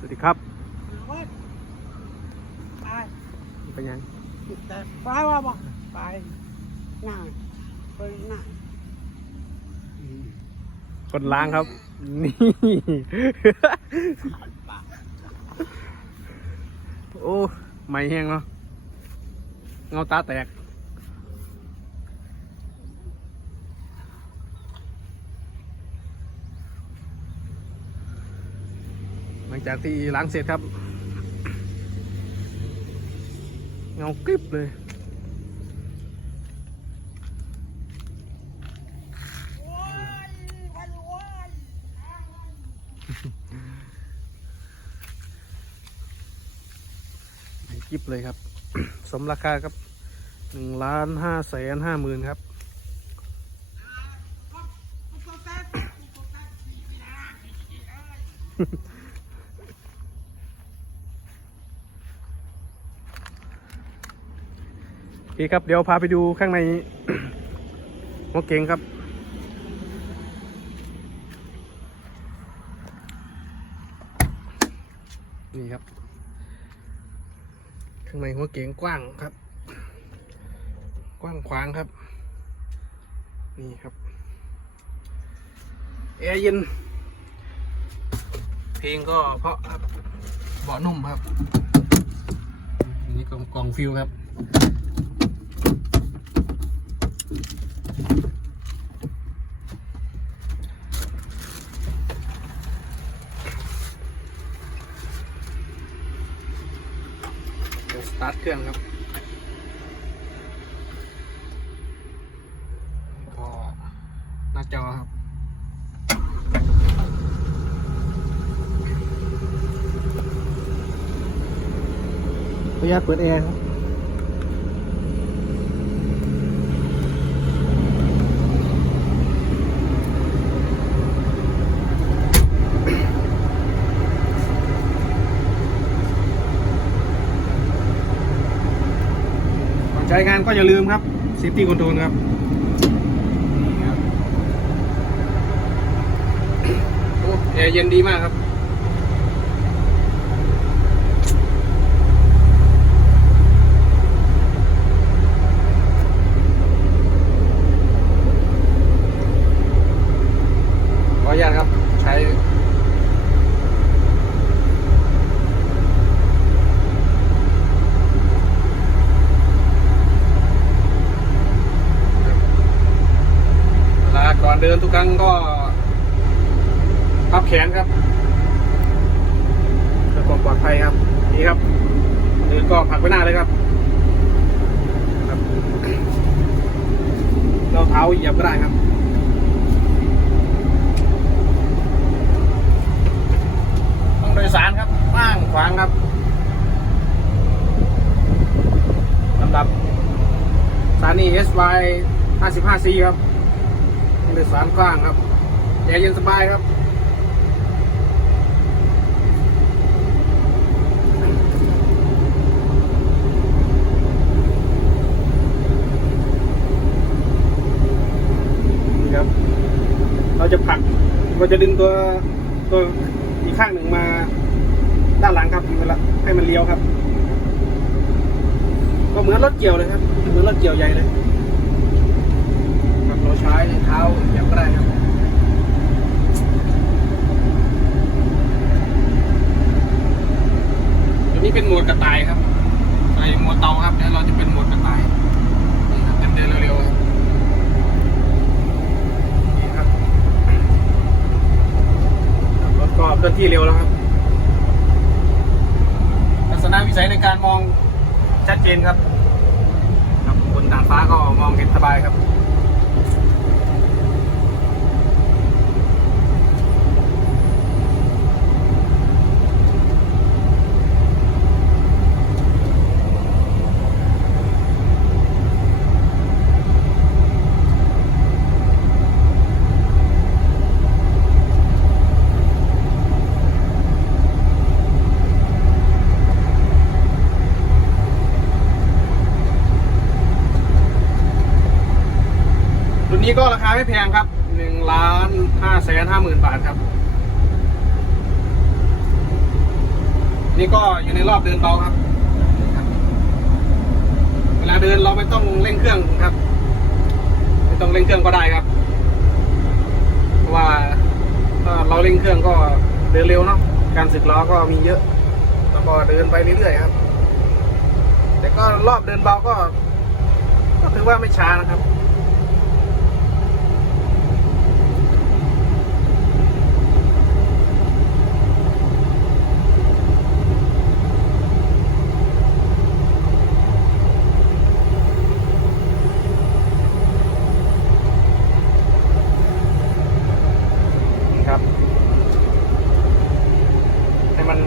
สวัสดีครับไปเป็นยังแต่ไปว่าบอกไปนั่งไปนั่งคนล้างครับ นี่ โอ้ ไม่แห้งเนาะเงาตาแตก หลังจากที่ล้างเสร็จครับ เงากริบเลยกิบเลยครับ สมราคาครับหนึ่งล้านห้าแสนห้าหมื่นครับ โอเคครับ เดี๋ยวพาไปดูข้างในหัวเก่งครับ นี่ครับ ข้างในหัวเก๋งกว้างครับ กว้างขวางครับ นี่ครับแอร์เย็น เพลงก็เพราะครับเบาะนุ่มครับนี่กล่องฟิวครับ สตาร์ทเครื่องครับ ก็หน้าจอครับขออนุญาตเปิดแอร์ครับ ก่อนใช้งาน ก็อย่าลืมครับ Safety Control ครับนี่ครับโอ้แอร์เย็นดีมากครับ ขออนุญาตครับ ใช้ เดินทุกครั้งก็พับแขนครับเพื่อความปลอดภัยครับ นี่ครับเดินก็ผักไปหน้าเลยครับครับเราเท้าเหยียบก็ได้ครับห้องโดยสารครับว่างขวางครับลำดับสถานี SY 55C ครับ ห้โดยสารกว้างครับแอร์เย็นสบายครับครับ เราจะผลักเราจะดึงตัวตัวอีกข้างหนึ่งมาด้านหลังครับเวลาให้มันเลี้ยวครับ ก็เหมือนรถเกี่ยวเลยครับเหมือนรถเกี่ยวใหญ่เลย ครับเราใช้เท้าเหยียบก็ได้ครับตัวนี้เป็นหมดกระต่ายครับใส่หมดเตาครับเดี๋ยวเราจะเป็นหมดกระต่ายนี่ครับเดินเร็วๆนี่ครับรถก็เคลื่อนที่เร็วแล้วครับลักษณะวิสัยในการมองชัดเจนครับ ครับบนด่านฟ้าก็มองเห็นสบายครับ รุ่ นี้ก็ราคาไม่แพงครับหนึ่งล้านห้าแสนห้าหมื่นบาทครับ นี่ก็อยู่ในรอบเดินเบาครับ เวลาเดินเราไม่ต้องเร่งเครื่องครับ ไม่ต้องเร่งเครื่องก็ได้ครับ เพราะว่าถ้าเราเร่งเครื่องก็เดินเร็วเนาะ การสึกล้อก็มีเยอะ แล้วก็เดินไปเรื่อยๆครับ แต่ก็รอบเดินเบาก็ ก็ถือว่าไม่ช้านะครับ นี่ครับ ให้มัน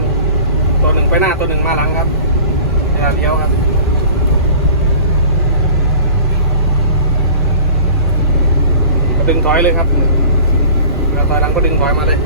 ตัวหนึ่ง ไปหน้าตัวหนึ่งมาหลังครับเวลาเลี้ยวครับกดึงถอยเลยครับเวลาถอยหลังก็ดึงถอยมาเลย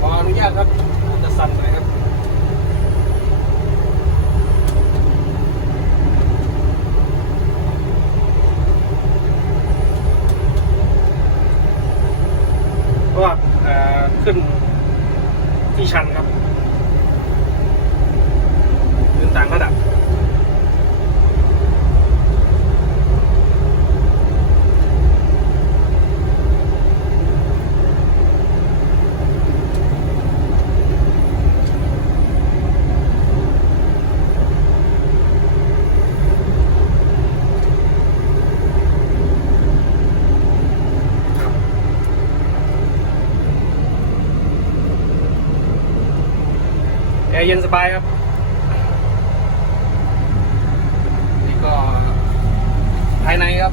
ขออนุญาตครับอาจจะสั่นหน่อยครับ เพราะว่าเอ่อขึ้นที่ชันครับขึ้นต่างระดับ ครับแอร์ เย็นสบายครับ นี่ก็ภายในครับ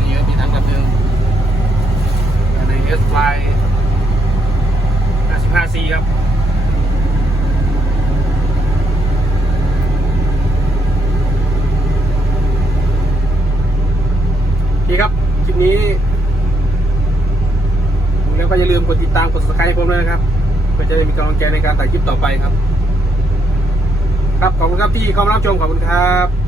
นี่มีทั้งดับเพลิงภายใน S Fly 55C ครับดีครับ คลิปนี้แล้วก็อย่าลืมกดติดตามกด subscribe ให้ผมด้วยนะครับเพื่อจะได้มีกำลังใจในการถ่ายคลิปต่อไปครับ ครับขอบคุณครับที่เข้ามารับชมขอบคุณครับ